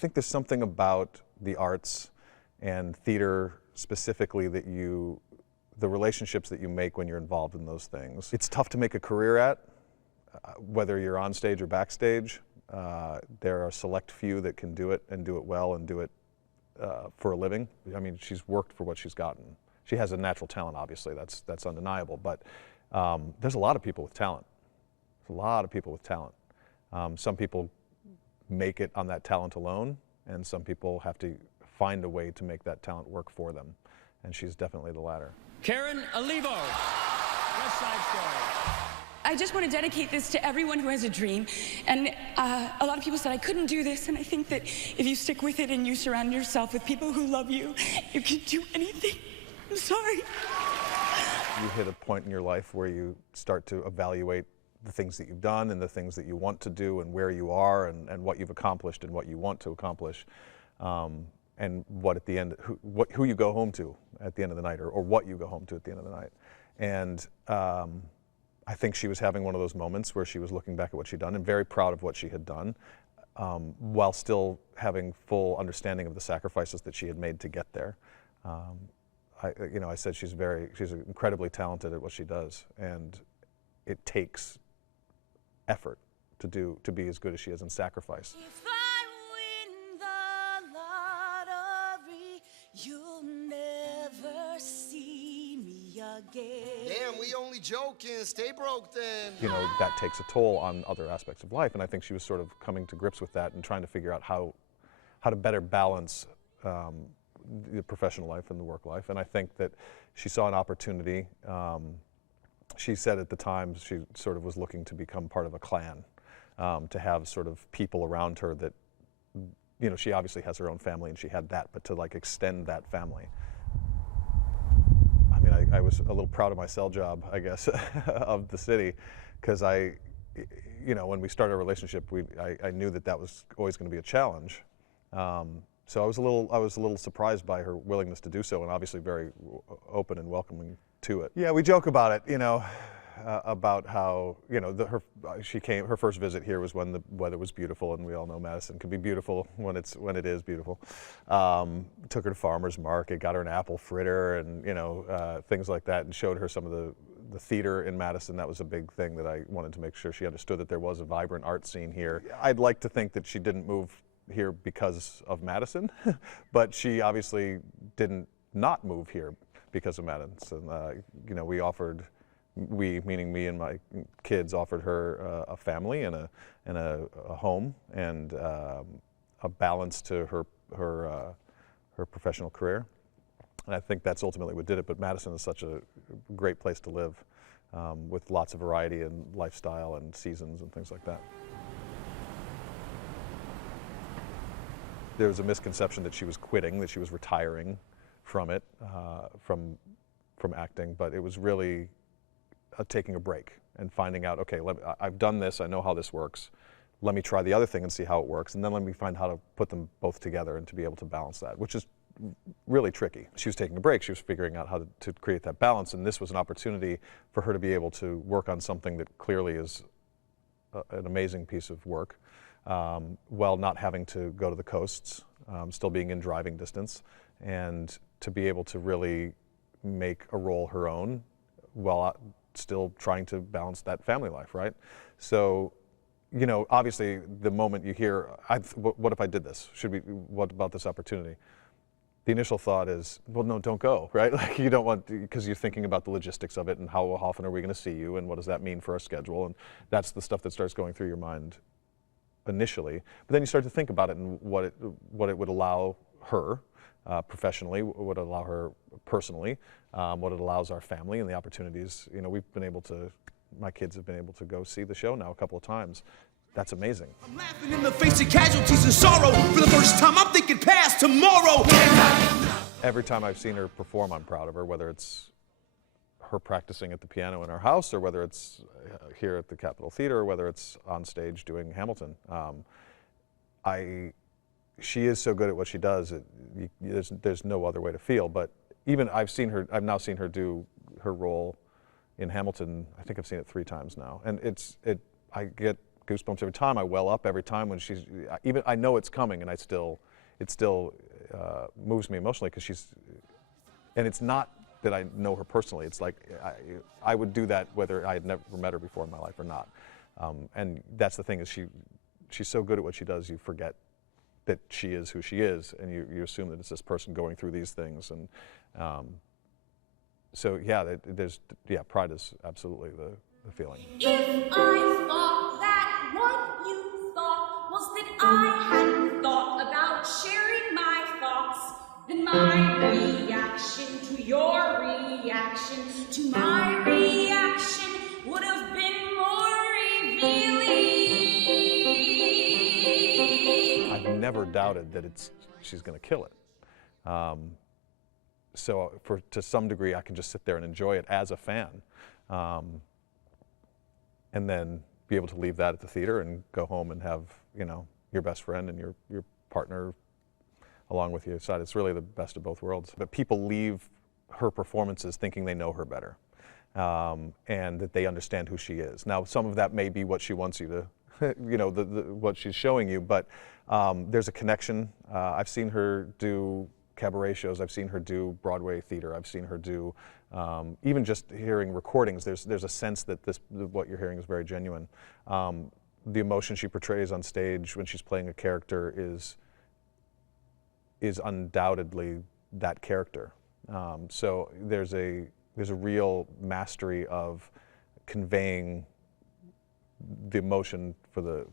think there's something about the arts and theater specifically that the relationships that you make when you're involved in those things. It's tough to make a career at, whether you're on stage or backstage. There are a select few that can do it and do it well and do it for a living. I mean, she's worked for what she's gotten. She has a natural talent, obviously, that's undeniable, but there's a lot of people with talent. There's a lot of people with talent. Some people make it on that talent alone, and some people have to find a way to make that talent work for them, and she's definitely the latter. Karen Olivo, West Side Story. I just want to dedicate this to everyone who has a dream, and a lot of people said I couldn't do this, and I think that if you stick with it and you surround yourself with people who love you, you can do anything. I'm sorry. You hit a point in your life where you start to evaluate the things that you've done and the things that you want to do and where you are and what you've accomplished and what you want to accomplish, and what at the end, who you go home to at the end of the night, or what you go home to at the end of the night. And I think she was having one of those moments where she was looking back at what she'd done and very proud of what she had done, while still having full understanding of the sacrifices that she had made to get there. I said she's incredibly talented at what she does, and it takes effort to be as good as she is, and sacrifice. If I win the lottery, you'll never see me again. Damn, we only joking. Stay broke then. You know, that takes a toll on other aspects of life, and I think she was sort of coming to grips with that and trying to figure out how to better balance the professional life and the work life. And I think that she saw an opportunity. She said at the time she sort of was looking to become part of a clan, to have sort of people around her that, you know, she obviously has her own family and she had that, but to like extend that family. I mean, I was a little proud of my cell job, I guess, of the city, because you know, when we started a relationship, I knew that was always going to be a challenge. So I was a little surprised by her willingness to do so, and obviously very open and welcoming to it. Yeah, we joke about it, you know, about how, you know, her first visit here was when the weather was beautiful, and we all know Madison can be beautiful when it is beautiful. Took her to Farmer's Market, got her an apple fritter, and you know, things like that, and showed her some of the theater in Madison. That was a big thing that I wanted to make sure she understood, that there was a vibrant art scene here. I'd like to think that she didn't move here because of Madison, but she obviously didn't not move here because of Madison. You know, meaning me and my kids, offered her a family and a home and a balance to her professional career. And I think that's ultimately what did it. But Madison is such a great place to live, with lots of variety and lifestyle and seasons and things like that. There was a misconception that she was quitting, that she was retiring from it, from acting, but it was really taking a break and finding out, okay, I've done this, I know how this works, let me try the other thing and see how it works, and then let me find how to put them both together and to be able to balance that, which is really tricky. She was taking a break, she was figuring out how to create that balance, and this was an opportunity for her to be able to work on something that clearly is an amazing piece of work, while not having to go to the coasts, still being in driving distance, and to be able to really make a role her own while still trying to balance that family life, right? So, you know, obviously the moment you hear, what if I did this? What about this opportunity? The initial thought is, well, no, don't go, right? Like, you don't want, because you're thinking about the logistics of it and how often are we going to see you and what does that mean for our schedule, and that's the stuff that starts going through your mind initially. But then you start to think about it and what it would allow her professionally, what it allow her personally, what it allows our family, and the opportunities. You know, my kids have been able to go see the show now a couple of times. That's amazing. I'm laughing in the face of casualties and sorrow. For the first time, I'm thinking past tomorrow. Every time I've seen her perform, I'm proud of her, whether it's her practicing at the piano in our house, or whether it's here at the Capitol Theater, or whether it's on stage doing Hamilton. She is so good at what she does, there's no other way to feel. But even I've now seen her do her role in Hamilton. I think I've seen it 3 times now, and I get goosebumps every time. I well up every time when she's, even I know it's coming, and it still moves me emotionally because she's, and it's not that I know her personally. It's like I would do that whether I had never met her before in my life or not. And that's the thing, is she's so good at what she does, you forget that she is who she is, and you assume that it's this person going through these things. And so yeah, pride is absolutely the feeling. If I thought that what you thought was that I hadn't thought about sharing my thoughts, then my reaction to your reaction to my reaction would have been more revealing. I've never doubted that she's going to kill it. So to some degree, I can just sit there and enjoy it as a fan, and then be able to leave that at the theater and go home and have, you know, your best friend and your partner along with you. So it's really the best of both worlds. But people leave her performances thinking they know her better, and that they understand who she is. Now, some of that may be what she wants you to, you know, what she's showing you, but there's a connection. I've seen her do cabaret shows. I've seen her do Broadway theater. I've seen her do, even just hearing recordings, there's a sense that what you're hearing is very genuine. The emotion she portrays on stage when she's playing a character is undoubtedly that character. So there's a real mastery of conveying the emotion for the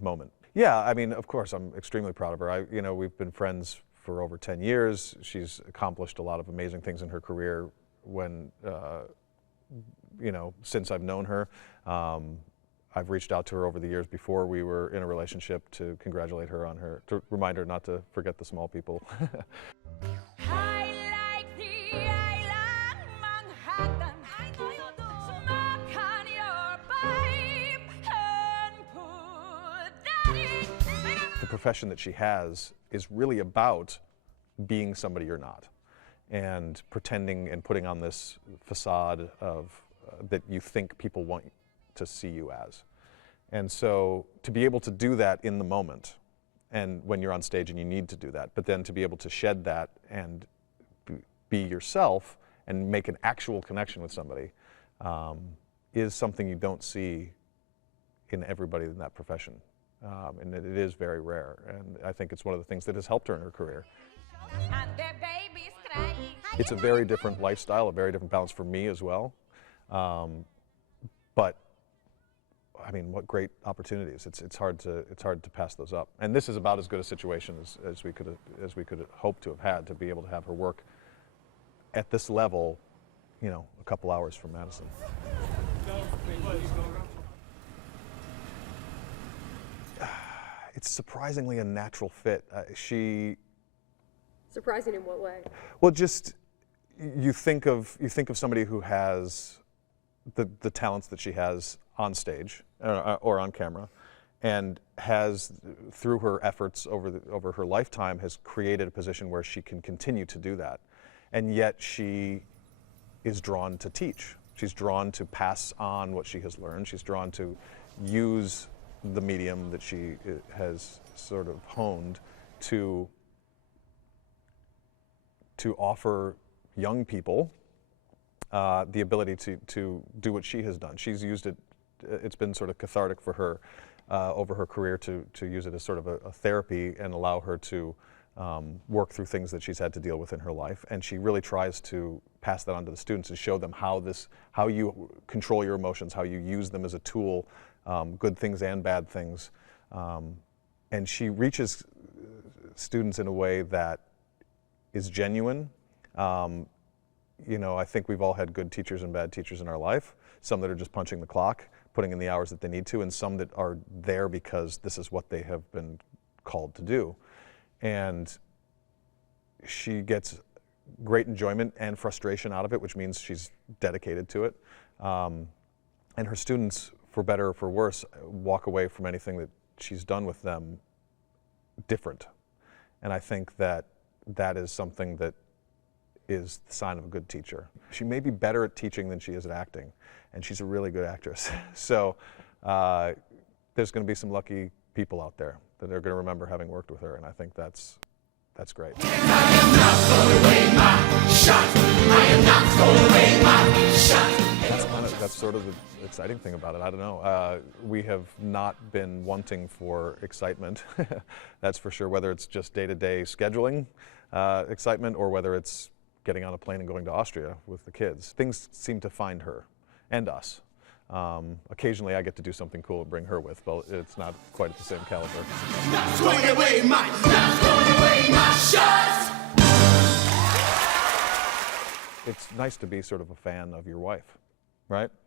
moment. Yeah, I mean, of course, I'm extremely proud of her. You know, we've been friends for over 10 years. She's accomplished a lot of amazing things in her career you know, since I've known her. I've reached out to her over the years before we were in a relationship to congratulate her on to remind her not to forget the small people. I like the island Manhattan. I know you do. Smoke on your pipe and put that in. The profession that she has is really about being somebody you're not, and pretending and putting on this facade of that you think people want to see you as. And so to be able to do that in the moment, and when you're on stage and you need to do that, but then to be able to shed that and be yourself and make an actual connection with somebody is something you don't see in everybody in that profession. And it is very rare, and I think it's one of the things that has helped her in her career. And the baby's crying. It's a very different lifestyle, a very different balance for me as well. But I mean, what great opportunities! It's hard to pass those up. And this is about as good a situation as we could hope to have had, to be able to have her work at this level, you know, a couple hours from Madison. It's surprisingly a natural fit. Surprising in what way? Well, just you think of somebody who has the talents that she has on stage or on camera, and has, through her efforts over her lifetime, has created a position where she can continue to do that, and yet she is drawn to teach. She's drawn to pass on what she has learned. She's drawn to use the medium that she has sort of honed to offer young people the ability to do what she has done. She's used it, it's been sort of cathartic for her over her career to use it as sort of a therapy and allow her to work through things that she's had to deal with in her life. And she really tries to pass that on to the students and show them how you control your emotions, how you use them as a tool, good things and bad things. And she reaches students in a way that is genuine. You know, I think we've all had good teachers and bad teachers in our life. Some that are just punching the clock, putting in the hours that they need to, and some that are there because this is what they have been called to do. And she gets great enjoyment and frustration out of it, which means she's dedicated to it. And her students, for better or for worse, walk away from anything that she's done with them different. And I think that is something that is the sign of a good teacher. She may be better at teaching than she is at acting, and she's a really good actress. So there's going to be some lucky people out there that are going to remember having worked with her, and I think that's great. That's sort of the exciting thing about it. I don't know. We have not been wanting for excitement, that's for sure, whether it's just day-to-day scheduling excitement or whether it's getting on a plane and going to Austria with the kids. Things seem to find her and us. Occasionally I get to do something cool and bring her with, but it's not quite at the same caliber. Not throwing away my shots. It's nice to be sort of a fan of your wife, right?